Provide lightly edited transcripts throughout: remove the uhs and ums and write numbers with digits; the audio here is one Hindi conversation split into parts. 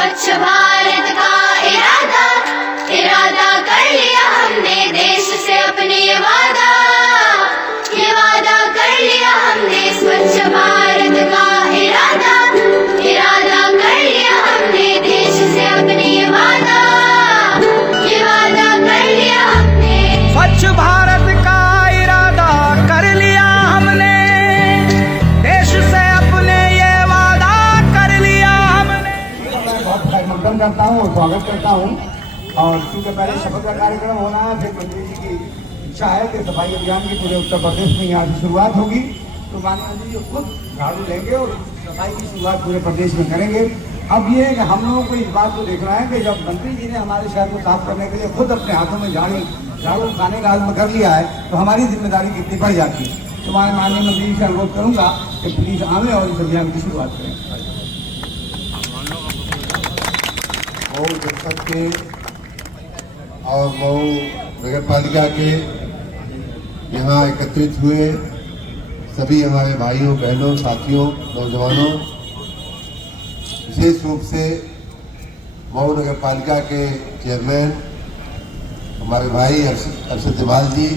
स्वच्छ भारत का इरादा इरादा कर लिया हमने, देश से अपने ये वादा कर लिया हमने। स्वच्छ भारत का इरादा इरादा कर लिया हमने, देश से अपने ये वादा कर लिया हमने। स्वच्छ भारत का इरादा कर लिया हमने, देश से अपने ये वादा कर लिया हमने। मैं बहुत अभिनंदन करता हूँ, स्वागत करता हूँ। और क्योंकि पहले शपथ का कार्यक्रम होना है, फिर मंत्री जी की इच्छा है कि सफाई अभियान की पूरे उत्तर प्रदेश में यहाँ से शुरुआत होगी, तो माननीय मंत्री जी खुद झाड़ू लेंगे और सफाई की शुरुआत पूरे प्रदेश में करेंगे। अब ये है कि हम लोगों को इस बात को देखना है कि जब मंत्री जी ने हमारे शहर को साफ करने के लिए खुद अपने हाथों में झाड़ू उठाने का आज़म कर लिया है, तो हमारी जिम्मेदारी कितनी बढ़ जाती है। तो मैं माननीय मंत्री जी से अनुरोध करूँगा कि प्लीज आवे और इस अभियान की शुरुआत करें। मऊ जनपद के और मऊ नगर पालिका के यहाँ एकत्रित हुए सभी हमारे भाइयों बहनों साथियों नौजवानों, विशेष रूप से मऊ नगर पालिका के चेयरमैन हमारे भाई अरशद जमाल जी,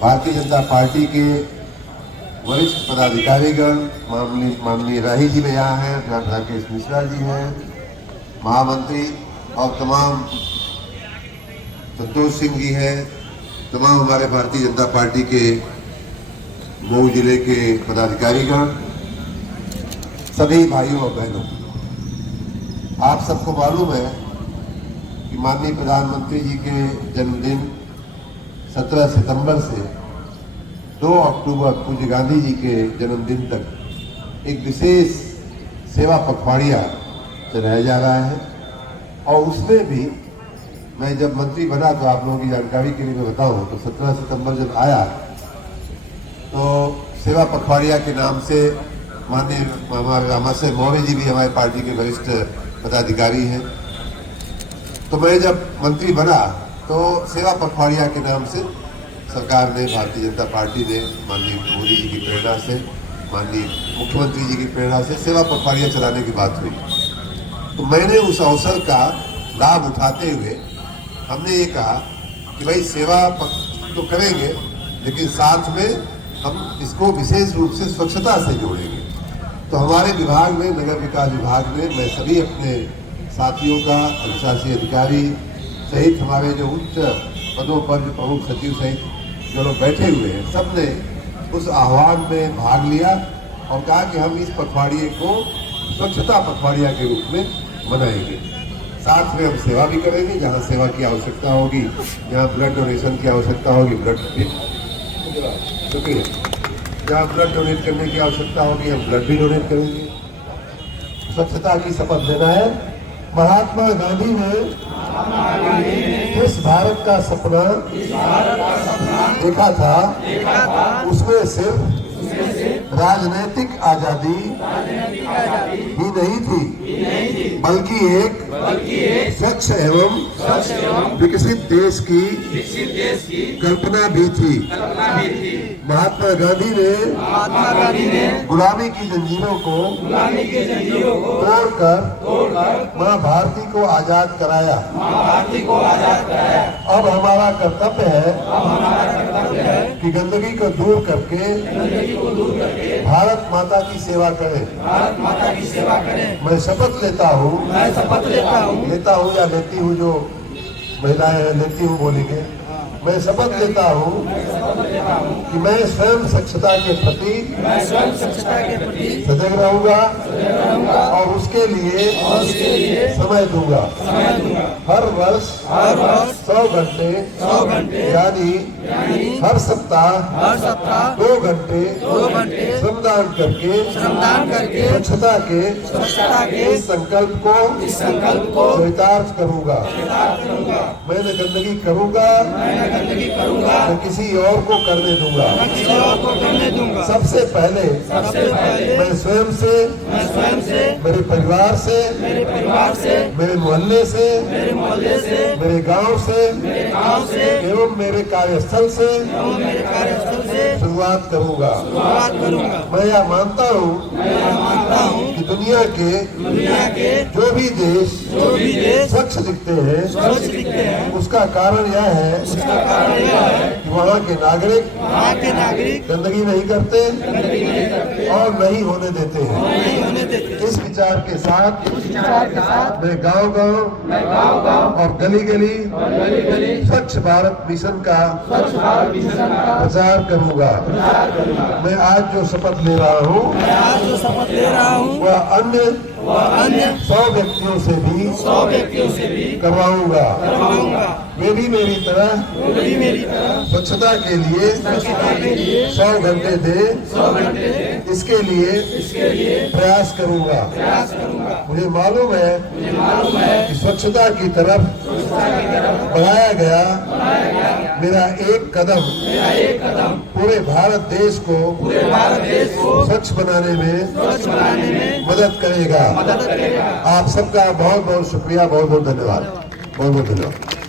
भारतीय जनता पार्टी के वरिष्ठ पदाधिकारीगण, माननीय राही जी भी यहाँ हैं, राकेश मिश्रा जी हैं, महामंत्री और तमाम संतोष सिंह जी हैं, तमाम हमारे भारतीय जनता पार्टी के मऊ जिले के पदाधिकारीगण, सभी भाइयों और बहनों, आप सबको मालूम है कि माननीय प्रधानमंत्री जी के जन्मदिन 17 सितंबर से 2 अक्टूबर पूज्य गांधी जी के जन्मदिन तक एक विशेष सेवा पखवाड़िया चलाया जा रहा है। और उसमें भी मैं जब मंत्री बना, तो आप लोगों की जानकारी के लिए मैं बताऊं, तो 17 सितंबर जब आया तो सेवा पखवाड़िया के नाम से माननीय रामाशय मौर्य जी भी हमारे पार्टी के वरिष्ठ पदाधिकारी हैं, तो मैं जब मंत्री बना तो सेवा पखवाड़िया के नाम से सरकार ने, भारतीय जनता पार्टी ने माननीय मोदी जी की प्रेरणा से, माननीय मुख्यमंत्री जी की प्रेरणा से सेवा पखवाड़िया चलाने की बात हुई। तो मैंने उस अवसर का लाभ उठाते हुए हमने ये कहा कि भाई सेवा तो करेंगे, लेकिन साथ में हम इसको विशेष रूप से स्वच्छता से जोड़ेंगे। तो हमारे विभाग में, नगर विकास विभाग में, मैं सभी अपने साथियों का, अधिशासी अधिकारी सहित हमारे जो उच्च पदों पर जो प्रमुख सचिव सहित जो लोग बैठे हुए हैं, सब ने उस आह्वान में भाग लिया और कहा कि हम इस पखवाड़िए को स्वच्छता पखवाड़िया के रूप में मनाएंगे। साथ में हम सेवा भी करेंगे, जहाँ सेवा की आवश्यकता होगी, जहाँ ब्लड डोनेशन की आवश्यकता होगी ब्लड भी, जहाँ ब्लड डोनेट करने की आवश्यकता होगी हम ब्लड भी डोनेट करेंगे। स्वच्छता की शपथ लेना है। महात्मा गांधी ने जिस भारत का सपना देखा था, उसमें सिर्फ राजनीतिक आजादी ही नहीं थी, बल्कि एक स्वच्छ एवं विकसित देश की कल्पना भी थी। महात्मा गांधी ने गुलामी की जंजीरों को तोड़कर माँ भारती को आजाद कराया। अब हमारा कर्तव्य है कि गंदगी को दूर करके भारत माता की सेवा करें। मैं शपथ लेता हूँ या लेती हूँ, जो महिलाएं लेती हूँ बोलेंगे, मैं शपथ लेता हूँ कि मैं स्वयं स्वच्छता के प्रति सजग रहूंगा और उसके लिए समय दूंगा। हर वर्ष 100 घंटे यानी हर सप्ताह 2 घंटे श्रमदान करके स्वच्छता के इस संकल्प को चरितार्थ करूंगा। मैं न गंदगी करूंगा न किसी और को करने दूंगा। सबसे पहले मैं स्वयं से, मेरे परिवार से, मेरे मोहल्ले से, मेरे गांव से एवं मेरे कार्यस्थल कार्यस्थल से शुरुआत करूंगा। मैं यह मानता हूँ कि दुनिया के जो भी देश स्वच्छ दिखते हैं उसका कारण यह है कि वहाँ के नागरिक गंदगी नहीं करते और नहीं होने देते हैं। इस विचार के साथ मैं गांव-गांव और गली-गली स्वच्छ भारत मिशन का प्रचार करूंगा। मैं आज जो शपथ ले रहा हूँ वह अन्य 100 व्यक्तियों से भी करवाऊंगा। वे भी मेरी तरह स्वच्छता के लिए 100 घंटे दे, इसके लिए प्रयास करूंगा। मुझे मालूम है कि स्वच्छता की तरफ बढ़ाया गया मेरा एक कदम पूरे भारत देश को स्वच्छ बनाने में मदद करेगा। आप सबका बहुत बहुत शुक्रिया, बहुत बहुत धन्यवाद, बहुत बहुत धन्यवाद।